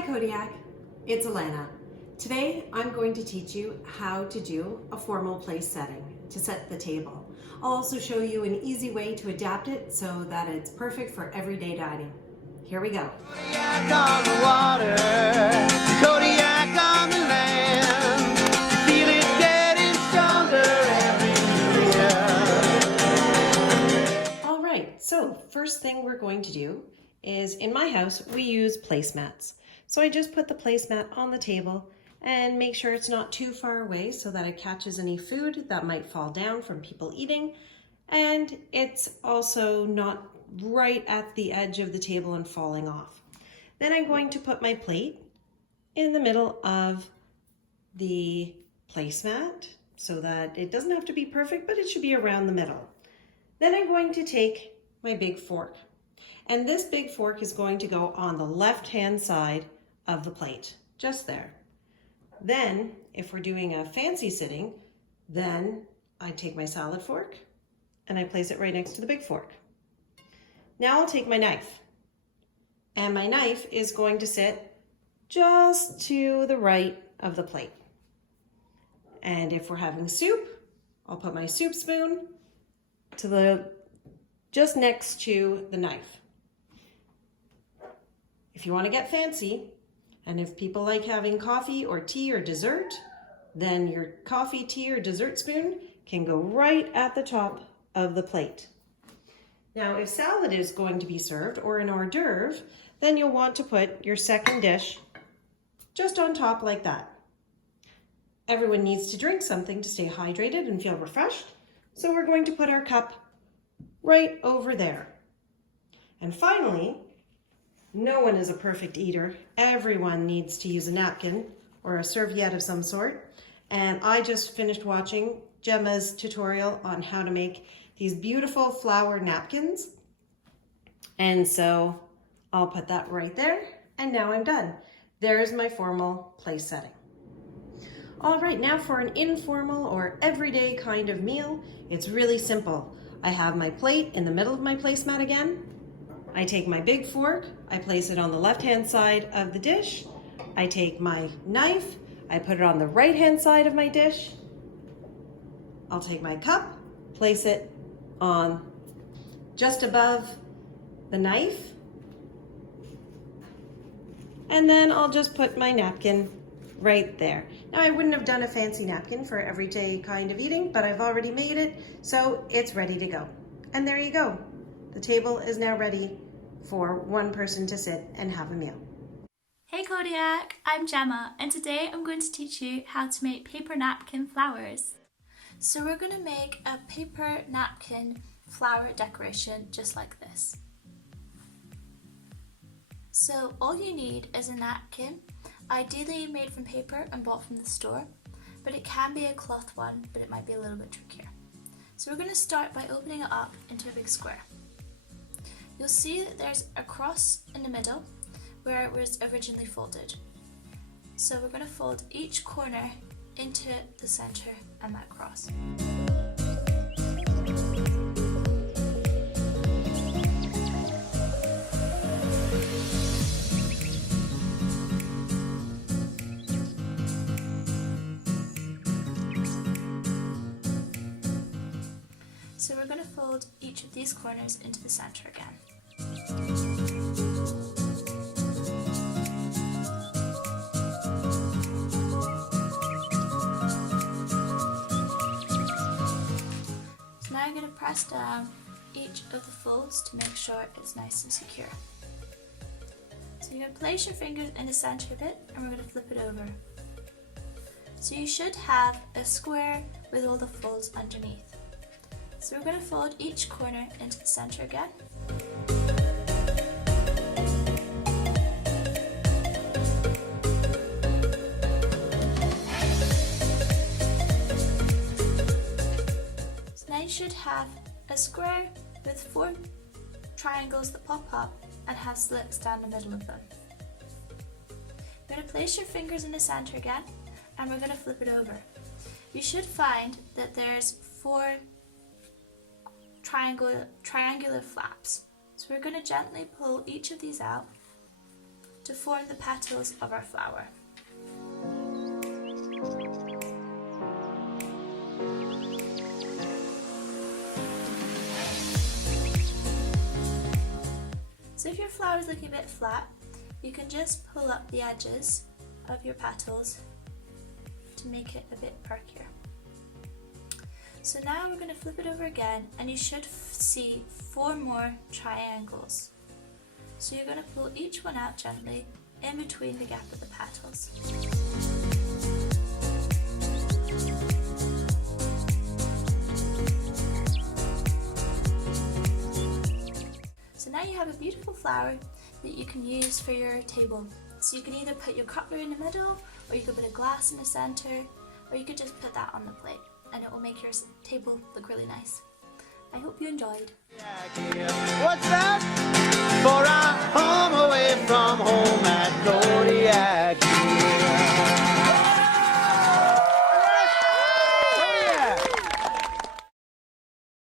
Hi Kodiak, it's Alana. Today I'm going to teach you how to do a formal place setting to set the table. I'll also show you an easy way to adapt it so that it's perfect for everyday dining. Here we go. Kodiak on the water, Kodiak on the land. Feel it getting stronger every year. All right, so first thing we're going to do is, in my house, we use placemats. So I just put the placemat on the table and make sure it's not too far away so that it catches any food that might fall down from people eating. And it's also not right at the edge of the table and falling off. Then I'm going to put my plate in the middle of the placemat so that it doesn't have to be perfect, but it should be around the middle. Then I'm going to take my big fork. And this big fork is going to go on the left-hand side of the plate, just there. Then, if we're doing a fancy sitting, then I take my salad fork and I place it right next to the big fork. Now I'll take my knife, and my knife is going to sit just to the right of the plate. And if we're having soup, I'll put my soup spoon to just next to the knife. If you want to get fancy, and if people like having coffee or tea or dessert, then your coffee, tea, or dessert spoon can go right at the top of the plate. Now, if salad is going to be served or an hors d'oeuvre, then you'll want to put your second dish just on top like that. Everyone needs to drink something to stay hydrated and feel refreshed, so we're going to put our cup right over there. And finally, no one is a perfect eater. Everyone needs to use a napkin or a serviette of some sort. And I just finished watching Gemma's tutorial on how to make these beautiful flower napkins. And so I'll put that right there. And now I'm done. There's my formal place setting. All right, now for an informal or everyday kind of meal, it's really simple. I have my plate in the middle of my placemat again. I take my big fork, I place it on the left-hand side of the dish. I take my knife, I put it on the right-hand side of my dish. I'll take my cup, place it on just above the knife. And then I'll just put my napkin right there. Now, I wouldn't have done a fancy napkin for everyday kind of eating, but I've already made it, so it's ready to go. And there you go. The table is now ready for one person to sit and have a meal. Hey Kodiak, I'm Gemma, and today I'm going to teach you how to make paper napkin flowers. So we're going to make a paper napkin flower decoration just like this. So all you need is a napkin, ideally made from paper and bought from the store, but it can be a cloth one, but it might be a little bit trickier. So we're going to start by opening it up into a big square. You'll see that there's a cross in the middle where it was originally folded. So we're going to fold each corner into the center and that cross. So we're going to fold each of these corners into the center again. So now I'm going to press down each of the folds to make sure it's nice and secure. So you're going to place your fingers in the center of it and we're going to flip it over. So you should have a square with all the folds underneath. So we're going to fold each corner into the center again. So now you should have a square with 4 triangles that pop up and have slits down the middle of them. You're going to place your fingers in the center again and we're going to flip it over. You should find that there's 4 triangular flaps. So we're going to gently pull each of these out to form the petals of our flower. So if your flower is looking a bit flat, you can just pull up the edges of your petals to make it a bit perkier. So now we're going to flip it over again, and you should see 4 more triangles. So you're going to pull each one out gently in between the gap of the petals. So now you have a beautiful flower that you can use for your table. So you can either put your cutlery in the middle, or you could put a glass in the center, or you could just put that on the plate, and it will make your table look really nice. I hope you enjoyed. What's that? For I'm home away from home.